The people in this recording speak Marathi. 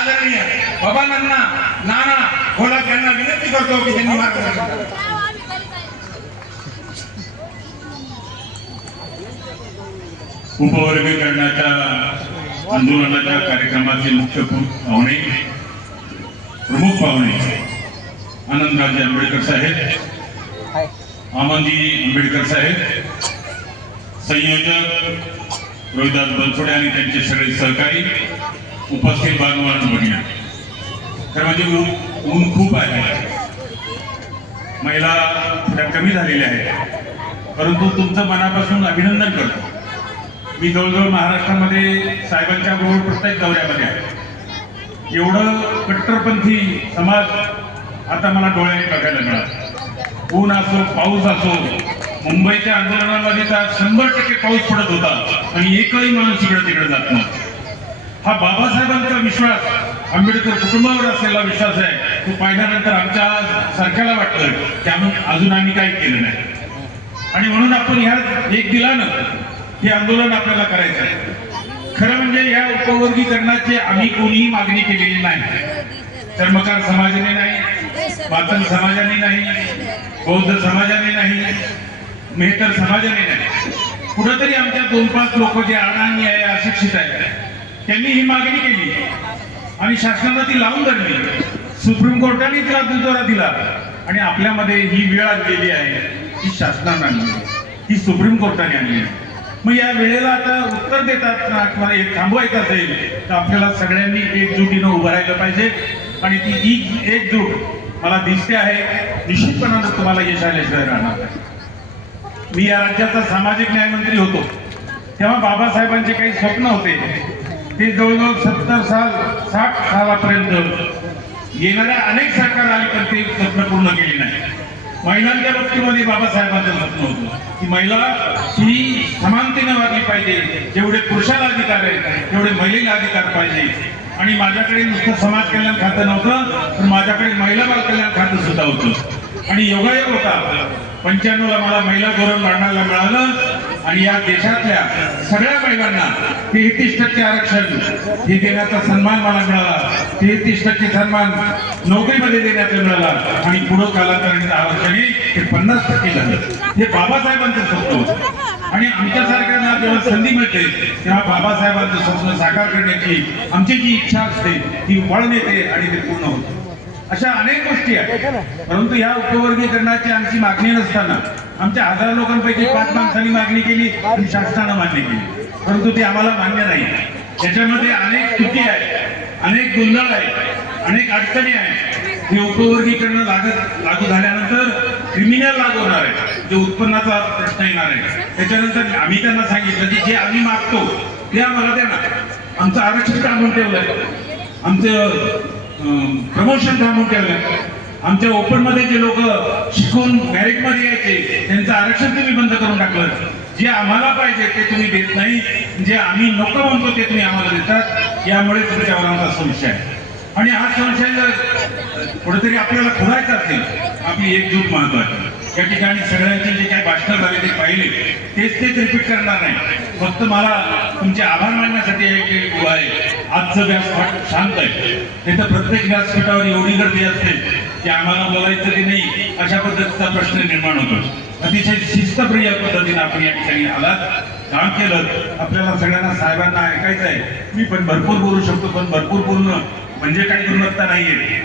आदरणीय बाबांना नाना खोलात यांना विनंती करतो की त्यांनी मार्गदर्शन करावे. उपवर्गीकरणाच्या आंदोलनाच्या कार्यक्रमाचे मुख्य पाहुणे प्रमुख पाहुणे आनंदराजे आंबेडकर साहेब, आमनजी आंबेडकर साहेब, संयोजक रोहिदास बनसोडे आणि त्यांचे सगळे सहकारी, उपस्थित बांधवांनो भगिनी. खरं म्हणजे ऊन खूप आहे, महिला थोड्या कमी झालेल्या आहेत, परंतु तुमचं मनापासून अभिनंदन करतो. मी जवळजवळ महाराष्ट्रामध्ये साहेबांच्या बरोबर प्रत्येक दौऱ्यामध्ये आहे. एवढं कट्टरपंथी समाज आता मला डोळ्याने बघायला मिळाला. ऊन असो पाऊस असो, मुंबईच्या आंदोलनामध्ये तर 100% पाऊस पडत होता आणि एकही माणूस इकडे तिकडे जात नव्हता. हा बाबासाहेबांचा विश्वास, आंबेडकर कुटुंबावर असलेला विश्वास आहे. तो पाहिल्यानंतर आमच्या सारख्याला वाटलं की अजून आम्ही काही केलं नाही आणि म्हणून आपण ह्या एक दिलानं हे आंदोलन आपल्याला करायचं आहे. खरं म्हणजे या उपवर्गीकरणाची आम्ही कोणीही मागणी केलेली नाही. चर्मकार समाजाने नाही, मातंग समाजाने नाही, बौद्ध समाजाने नाही, मेहतर समाजाने नाही. कुठंतरी आमच्या 2-5 लोक जे अडाणी आहे, अशिक्षित आहेत, त्यांनी ही मागणी केली आणि शासनाला ती लावून धरली. सुप्रीम कोर्टाने तिला दुजोरा दिला आणि आपल्यामध्ये ही वेळ आलेली आहे, ही शासनाने आणली, ही सुप्रीम कोर्टाने आणली. मग या वेळेला आता उत्तर देतात किंवा हे थांबवायचं असेल तर आपल्याला सगळ्यांनी एकजुटीनं उभं राहिलं पाहिजे आणि ती एकजूट मला दिसते आहे, निश्चितपणानं तुम्हाला यश आल्याशिवाय राहणार नाही. मी या राज्याचा सामाजिक न्यायमंत्री होतो तेव्हा बाबासाहेबांचे काही स्वप्न होते. ते जवळजवळ 60 सालापर्यंत येणाऱ्या अनेक सरकार आली पण ते स्वप्न पूर्ण केले नाही. महिलांच्या बाबतीमध्ये बाबासाहेबांचं स्वप्न होतं की महिला ही समानतेने वागली पाहिजे. जेवढे पुरुषाला अधिकार आहेत तेवढे महिलेला अधिकार पाहिजे. आणि माझ्याकडे नुसतं समाज कल्याण खातं नव्हतं, तर माझ्याकडे महिला बाल कल्याण खातं सुद्धा होतं. आणि योगायोग होता 95ला मला महिला धोरण वाढवायला मिळालं आणि या देशातल्या सगळ्या महिलांना 33% आरक्षण हे देण्याचा सन्मान मला मिळाला. 33% सन्मान नोकरीमध्ये देण्याचा मिळाला आणि पुढं कालांतराने आरक्षण हे 50% झालं. हे बाबासाहेबांचं स्वप्न होतं आणि आमच्यासारख्यांना जेव्हा संधी मिळते तेव्हा बाबासाहेबांचं स्वप्न साकार करण्याची आमची जी इच्छा असते ती वळण येते आणि ते पूर्ण होते. अशा अनेक गोष्टी आहेत. परंतु या उपवर्गीकरणाची आमची मागणी नसताना आमच्या 1000 लोकांपैकी 5 माणसांनी मागणी केली आणि शासनानं मान्य केली, परंतु ते आम्हाला मान्य नाही. त्याच्यामध्ये अनेक त्रुटी आहेत, अनेक गोंधळ आहेत, अनेक अडचणी आहेत. हे उपवर्गीकरण लागू झाल्यानंतर क्रिमिनल लागू होणार आहे, जे उत्पन्नाचा प्रश्न येणार आहे. त्याच्यानंतर आम्ही त्यांना सांगितलं की जे आम्ही मागतो ते आम्हाला द्या ना. आमचं आरक्षण थांबून ठेवलंय, आमचं प्रमोशन थांबून ठेवलंय, आमच्या ओपन मध्ये जे लोक शिकून मॅरिट मध्ये यायचे त्यांचं आरक्षण तुम्ही बंद करून टाकलं. जे आम्हाला पाहिजे ते तुम्ही देत नाही, जे आम्ही नको म्हणतो ते तुम्ही आम्हाला देतात. यामुळे तुमच्यावर आमचा संशय आहे आणि हा संशय जर कुठेतरी आपल्याला खोडायचा असेल आपली एकजूट महत्वाची. या ठिकाणी सगळ्यांचे जे काही भाषण झाले ते पाहिले तेच रिपीट करणार नाही. फक्त मला तुमचे आभार मानण्यासाठी एक गोळा आहे. आजचं व्यासपीठ शांत आहे, तिथं प्रत्येक व्यासपीठावर एवढी गर्दी असते की आम्हाला बोलायचं की नाही अशा पद्धतीचा प्रश्न निर्माण होतो. अतिशय शिस्तप्रिय पद्धतीने आपण या ठिकाणी आलात, काम केलं. आपल्याला सगळ्यांना साहेबांना ऐकायचं आहे. मी पण भरपूर बोलू शकतो पण भरपूर बोलणं म्हणजे काही गुणवत्ता नाहीये.